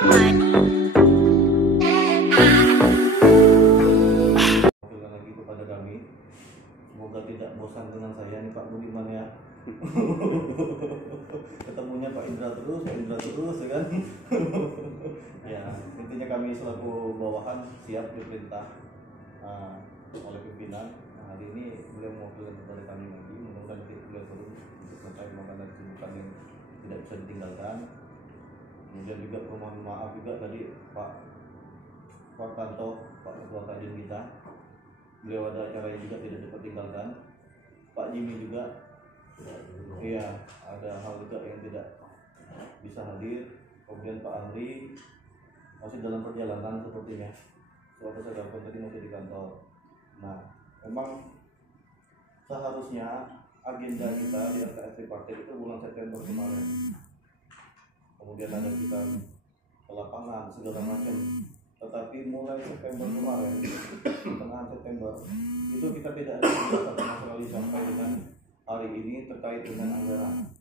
lagi kepada kami, semoga tidak bosan dengan saya nih Pak Budiman ya. Ketemunya Pak Indra terus ya kan. Ya, intinya kami selaku bawahan siap diperintah oleh pimpinan. Nah, hari ini beliau mewakilkan kepada kami lagi, mudah-mudahan beliau turun untuk selesai melakukan kesibukan yang tidak bisa ditinggalkan. Kemudian juga permohonan maaf juga tadi Pak Tanto, Pak Ketua Kadin kita, beliau ada acara yang juga tidak dapat tinggalkan. Pak Jimmy juga, iya ada hal juga yang tidak bisa hadir. Kemudian Pak Andri masih dalam perjalanan sepertinya. Suatu saya dapat tadi masih di kantor. Nah, memang seharusnya agenda kita di RKS Tripartit itu bulan September kemarin. Kemudian ada kita ke lapangan segala macam. Tetapi mulai September kemarin, tengah September itu kita tidak ada sama sekali sampai dengan hari ini terkait dengan anggaran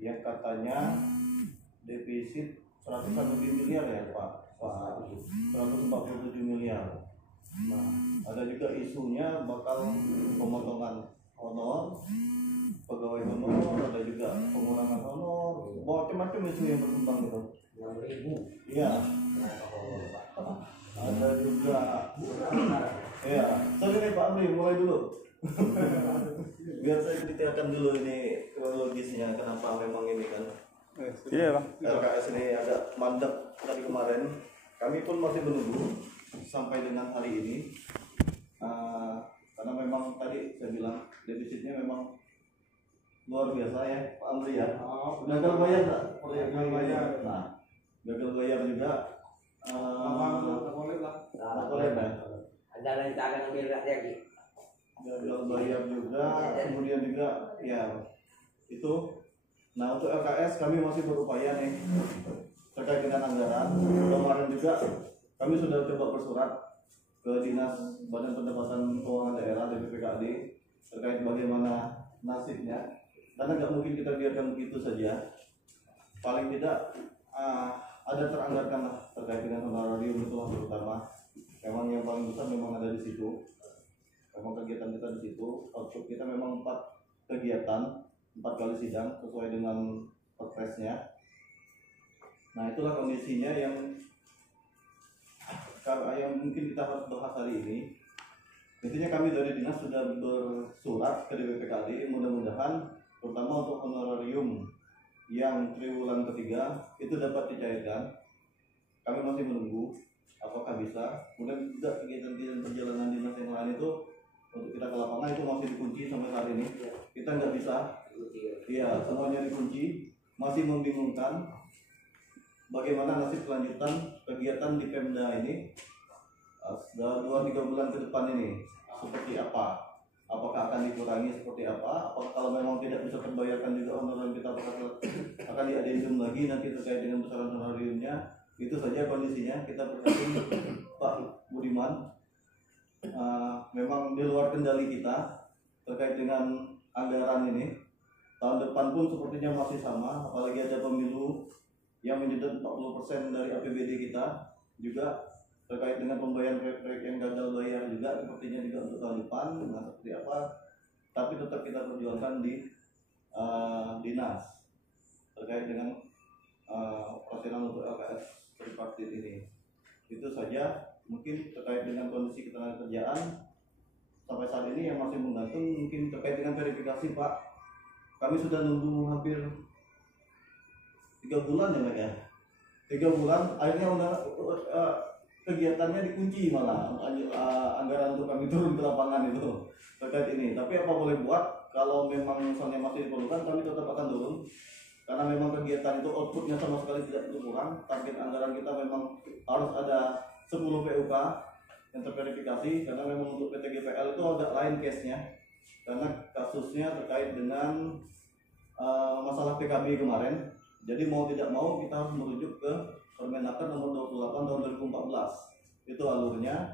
yang katanya defisit 100-an lebih miliar ya Pak 147 miliar. Nah, ada juga isunya bakal pemotongan honor pegawai honor, ada juga pengurangan honor, macam-macam isu yang berkembang gitu. 6.000. Iya. Ada juga. Ya, sorry nih Pak Amri, mulai dulu. Biar saya ceritakan dulu ini kronologisnya kenapa memang ini kan. Iya Bang. RKS ini agak mandek tadi kemarin. Kami pun masih menunggu sampai dengan hari ini. Karena memang tadi saya bilang defisitnya memang luar biasa ya Pak Amri ya. Gagal bayar nggak? Gagal bayar. Nah, gagal bayar juga. Boleh lah. Boleh lah. Ada rencana ngambil lagi. Gagal bayar juga. Kemudian juga ya itu. Nah, untuk LKS kami masih berupaya nih terkait dengan anggaran. Kemarin juga kami sudah coba bersurat ke Dinas Badan Pendapatan Keuangan Daerah BPKAD terkait bagaimana nasibnya. Karena nggak mungkin kita biarkan begitu saja. Paling tidak ada teranggarkan lah terkait dengan honorarium itu terutama. Memang yang paling besar memang ada di situ. Memang kegiatan kita di situ. Output kita memang 4 kegiatan, 4 kali sidang sesuai dengan perpresnya. Nah, itulah kondisinya yang mungkin kita harus bahas hari ini. Intinya kami dari dinas sudah bersurat ke BPKAD, mudah-mudahan terutama untuk honorarium yang triwulan ketiga itu dapat dicairkan. Kami masih menunggu apakah bisa. Kemudian juga kegiatan perjalanan dinas yang lain itu untuk kita ke lapangan itu masih dikunci sampai hari ini. Kita nggak bisa. Iya, semuanya dikunci. Masih membingungkan bagaimana nasib kelanjutan kegiatan di Pemda ini dalam 2-3 bulan ke depan ini seperti apa? Apakah akan dikurangi seperti apa? Apakah kalau memang tidak bisa terbayarkan juga honorarium kita akan diadendum lagi nanti terkait dengan besaran honorariumnya? Itu saja kondisinya. Kita berkata Pak Budiman, memang di luar kendali kita terkait dengan anggaran ini. Tahun depan pun sepertinya masih sama, apalagi ada pemilu yang menyedot 40% dari APBD kita juga terkait dengan pembayaran proyek yang gagal bayar juga sepertinya juga untuk tahun depan. Nah, seperti apa? Tapi tetap kita perjuangkan di dinas terkait dengan operasional untuk LKS Tripartit ini. Itu saja mungkin terkait dengan kondisi ketenagakerjaan sampai saat ini yang masih menggantung. Mungkin terkait dengan verifikasi Pak, kami sudah nunggu hampir 3 bulan ya Pak ya. 3 bulan akhirnya kegiatannya dikunci malah. Anggaran untuk kami turun ke lapangan itu terkait ini. Tapi apa boleh buat, kalau memang misalnya masih diperlukan kami tetap akan turun. Karena memang kegiatan itu outputnya sama sekali tidak berkurang. Target anggaran kita memang harus ada 10 PUK yang terverifikasi. Karena memang untuk PTGPL itu agak lain case-nya. Karena kasusnya terkait dengan masalah PKB kemarin. Jadi mau tidak mau kita harus merujuk ke Permenaker nomor 28 tahun 2014. Itu alurnya.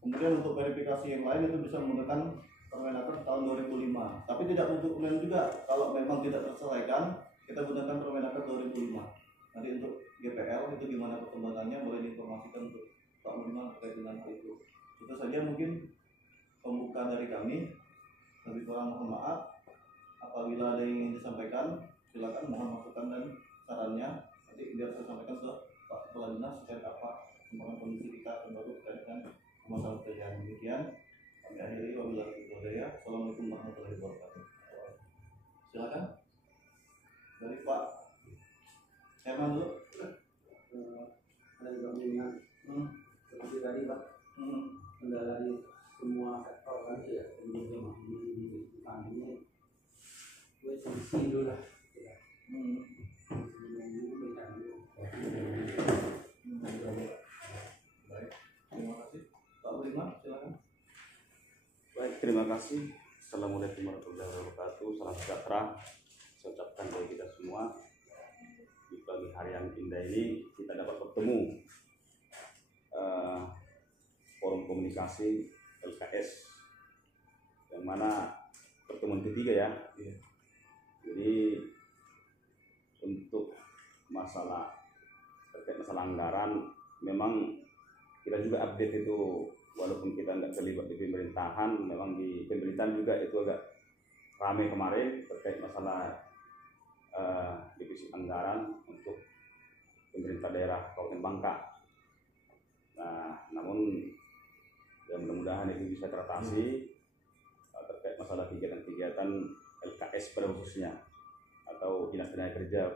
Kemudian untuk verifikasi yang lain itu bisa menggunakan Permenaker tahun 2005. Tapi tidak untuk kemudian juga kalau memang tidak terselesaikan, kita gunakan Permenaker 2005. Nanti untuk GPL itu gimana perkembangannya boleh diinformasikan untuk Pak Budiman terkait dengan hal itu. Itu saja mungkin pembukaan dari kami. Lebih kurang mohon maaf. Apabila ada yang ingin disampaikan, silakan mohon masukan dan sarannya. Nanti biar saya sampaikan ke Pak Kepala Dinas terkait apa perkembangan kondisi kita terbaru terkait dengan masalah pekerjaan. Demikian kami akhiri, wabillahi taufiq. Assalamualaikum warahmatullahi wabarakatuh. Silakan dari Pak Herman dulu. Ada juga mengingat seperti tadi Pak, kendala di semua sektor kan ya, kemudian di ini gue sisi dulu lah. Baik, terima kasih. Pak Budiman, silakan. Baik, terima kasih. Assalamualaikum warahmatullahi wabarakatuh. Salam sejahtera saya ucapkan bagi kita semua. Di pagi hari yang indah ini kita dapat bertemu forum komunikasi LKS yang mana pertemuan ketiga ya. Jadi untuk terkait masalah anggaran, memang kita juga update itu, walaupun kita nggak terlibat di pemerintahan, memang di pemerintahan juga itu agak ramai kemarin terkait masalah divisi anggaran untuk pemerintah daerah Kabupaten Bangka. Nah, namun ya mudah-mudahan itu bisa teratasi terkait masalah kegiatan-kegiatan LKS pada khususnya atau Dinas Tenaga Kerja,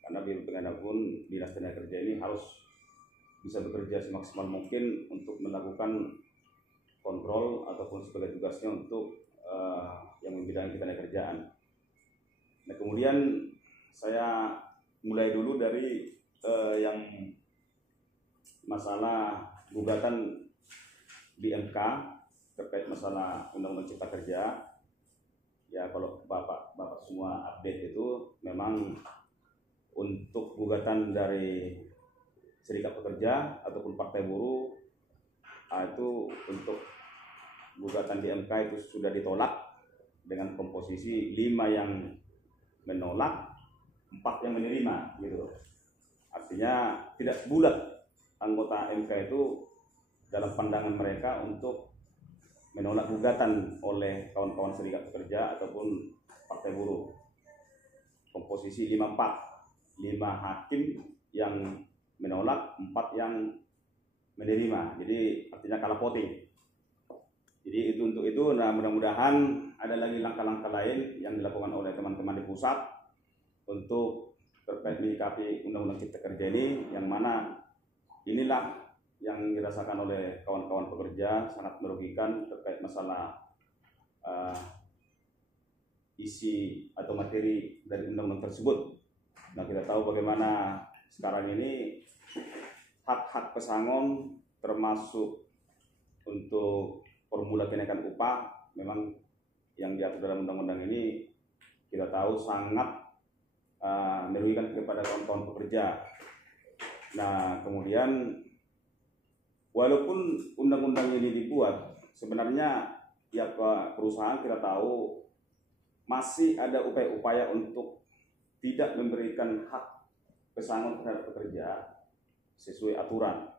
karena bagaimanapun Dinas Tenaga Kerja ini harus bisa bekerja semaksimal mungkin untuk melakukan kontrol ataupun sebagai tugasnya untuk yang membidangi ketenaga kerjaan. Nah, kemudian saya mulai dulu dari yang masalah gugatan di MK terkait masalah Undang-Undang Cipta Kerja. Ya, kalau Bapak semua update itu memang untuk gugatan dari serikat pekerja ataupun partai buruh itu untuk gugatan di MK itu sudah ditolak dengan komposisi 5 yang menolak, 4 yang menerima gitu. Artinya tidak bulat anggota MK itu dalam pandangan mereka untuk menolak gugatan oleh kawan-kawan serikat pekerja ataupun partai buruh. Komposisi 5-4, 5 hakim yang menolak, 4 yang menerima. Jadi artinya kalah voting. Jadi untuk itu, nah mudah-mudahan ada lagi langkah-langkah lain yang dilakukan oleh teman-teman di pusat untuk terkait menyikapi Undang-Undang Cipta Kerja ini, yang mana inilah yang dirasakan oleh kawan-kawan pekerja sangat merugikan terkait masalah isi atau materi dari undang-undang tersebut. Nah, kita tahu bagaimana sekarang ini hak-hak pesangon termasuk untuk formula kenaikan upah memang yang diatur dalam undang-undang ini kita tahu sangat merugikan kepada kawan-kawan pekerja. Nah, kemudian walaupun undang-undang ini dibuat, sebenarnya ya perusahaan kita tahu masih ada upaya-upaya untuk tidak memberikan hak pesangon terhadap pekerja sesuai aturan.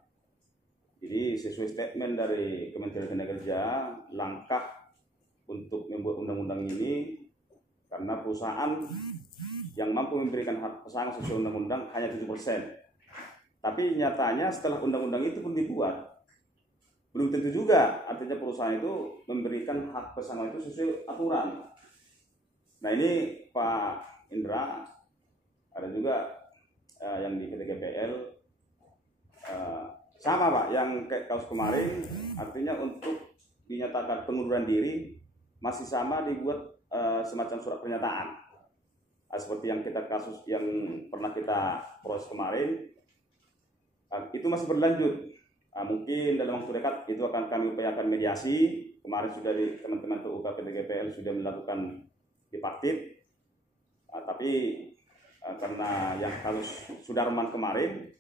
Jadi sesuai statement dari Kementerian Tenaga langkah untuk membuat undang-undang ini karena perusahaan yang mampu memberikan hak pesangon sesuai undang-undang hanya 7%. Tapi nyatanya setelah undang-undang itu pun dibuat, belum tentu juga artinya perusahaan itu memberikan hak pesangon itu sesuai aturan. Nah, ini Pak Indra, ada juga yang di PTGPL sama Pak, yang kayak kasus kemarin, artinya untuk dinyatakan pengunduran diri masih sama dibuat semacam surat pernyataan. Seperti yang kasus yang pernah kita proses kemarin, itu masih berlanjut. Mungkin dalam waktu dekat itu akan kami upayakan mediasi. Kemarin sudah di teman-teman PUK PTGPL sudah melakukan tripartit, tapi karena yang kasus Sudarman kemarin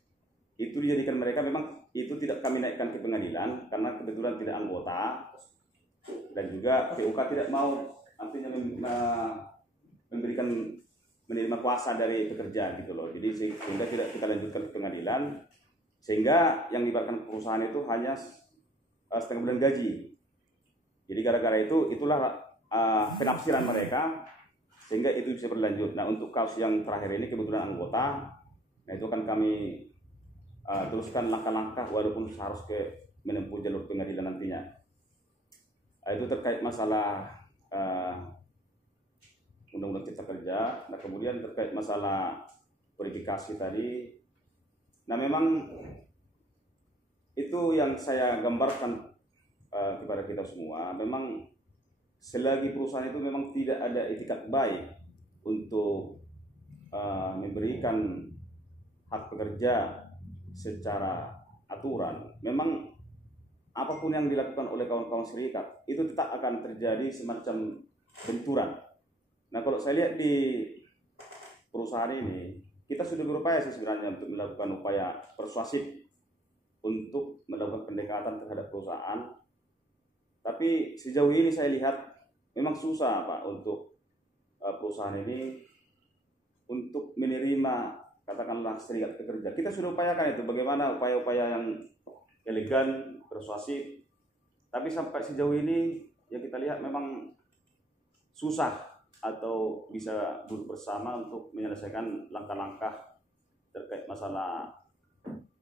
itu dijadikan mereka memang itu tidak kami naikkan ke pengadilan karena kebetulan tidak anggota, dan juga PUK tidak mau artinya memberikan menerima kuasa dari pekerjaan gitu loh. Jadi sehingga tidak kita lanjutkan ke pengadilan, sehingga yang diberikan perusahaan itu hanya setengah bulan gaji. Jadi gara-gara itulah penafsiran mereka, sehingga itu bisa berlanjut. Nah untuk kasus yang terakhir ini kebetulan anggota, nah itu kan kami teruskan langkah-langkah walaupun harus menempuh jalur pengadilan nantinya. Itu terkait masalah Undang-Undang Cipta Kerja. Nah kemudian terkait masalah verifikasi tadi, nah memang itu yang saya gambarkan kepada kita semua. Memang selagi perusahaan itu memang tidak ada etikat baik untuk memberikan hak pekerja secara aturan, memang apapun yang dilakukan oleh kawan-kawan serikat itu tetap akan terjadi semacam benturan. Nah kalau saya lihat di perusahaan ini, kita sudah berupaya sih sebenarnya untuk melakukan upaya persuasif untuk melakukan pendekatan terhadap perusahaan. Tapi sejauh ini saya lihat memang susah Pak untuk perusahaan ini untuk menerima katakanlah serikat pekerja. Kita sudah upayakan itu, bagaimana upaya-upaya yang elegan, persuasif. Tapi sampai sejauh ini yang kita lihat memang susah atau bisa duduk bersama untuk menyelesaikan langkah-langkah terkait masalah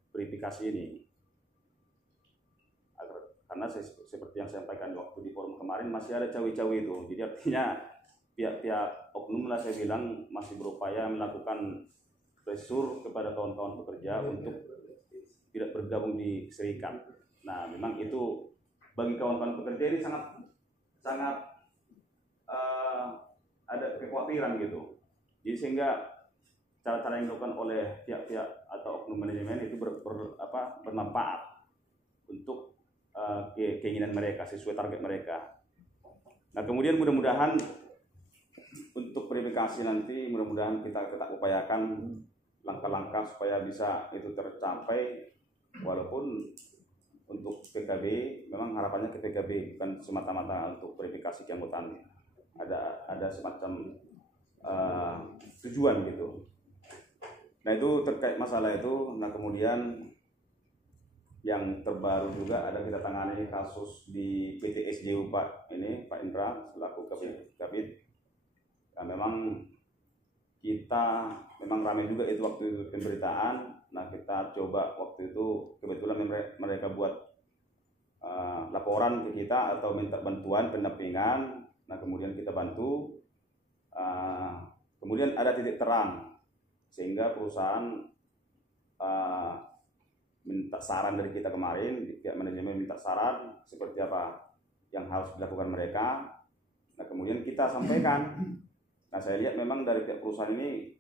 verifikasi ini. Karena seperti yang saya sampaikan waktu di forum kemarin, masih ada cawe-cawe itu. Jadi artinya pihak-pihak oknum lah saya bilang masih berupaya melakukan pressure kepada kawan-kawan pekerja untuk tidak bergabung di serikat. Nah memang itu bagi kawan-kawan pekerja ini sangat ada kekhawatiran gitu. Jadi sehingga cara-cara yang dilakukan oleh pihak-pihak atau oknum manajemen itu bermanfaat untuk keinginan mereka, sesuai target mereka. Nah kemudian mudah-mudahan untuk verifikasi nanti, mudah-mudahan kita tetap upayakan langkah-langkah supaya bisa itu tercapai, walaupun untuk PKB memang harapannya ke PKB bukan semata-mata untuk verifikasi keanggotaan, ada semacam tujuan gitu. Nah itu terkait masalah itu. Nah kemudian yang terbaru juga ada kita tangani kasus di PT SJU Pak ini, Pak Indra selaku Kabid. Nah, memang kita ramai juga itu waktu itu pemberitaan. Nah kita coba waktu itu kebetulan mereka buat laporan ke kita atau minta bantuan pendampingan. Nah kemudian kita bantu. Kemudian ada titik terang sehingga perusahaan minta saran dari kita kemarin, pihak manajemen minta saran seperti apa yang harus dilakukan mereka. Nah kemudian kita sampaikan. Nah saya lihat memang dari pihak perusahaan ini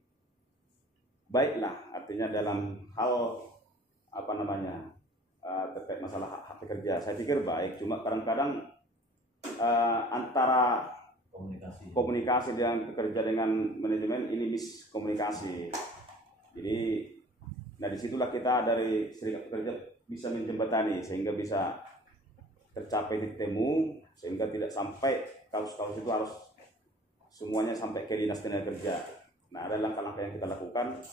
baiklah, artinya dalam hal terkait masalah hak pekerja saya pikir baik, cuma kadang-kadang antara komunikasi dengan pekerja dengan manajemen ini miskomunikasi. Jadi nah disitulah kita dari serikat pekerja bisa menjembatani sehingga bisa tercapai titik temu, sehingga tidak sampai kasus-kasus itu harus semuanya sampai ke dinas tenaga kerja. Nah ada langkah-langkah yang kita lakukan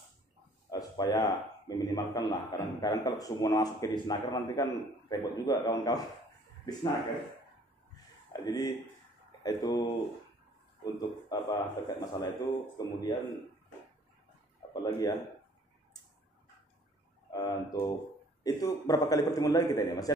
supaya meminimalkan lah. Kadang-kadang kalau semua masuk ke disnaker nanti kan repot juga kawan-kawan disnaker. Nah, jadi itu untuk terkait masalah itu. Kemudian apalagi ya, untuk itu berapa kali pertemuan lagi kita ini Mas?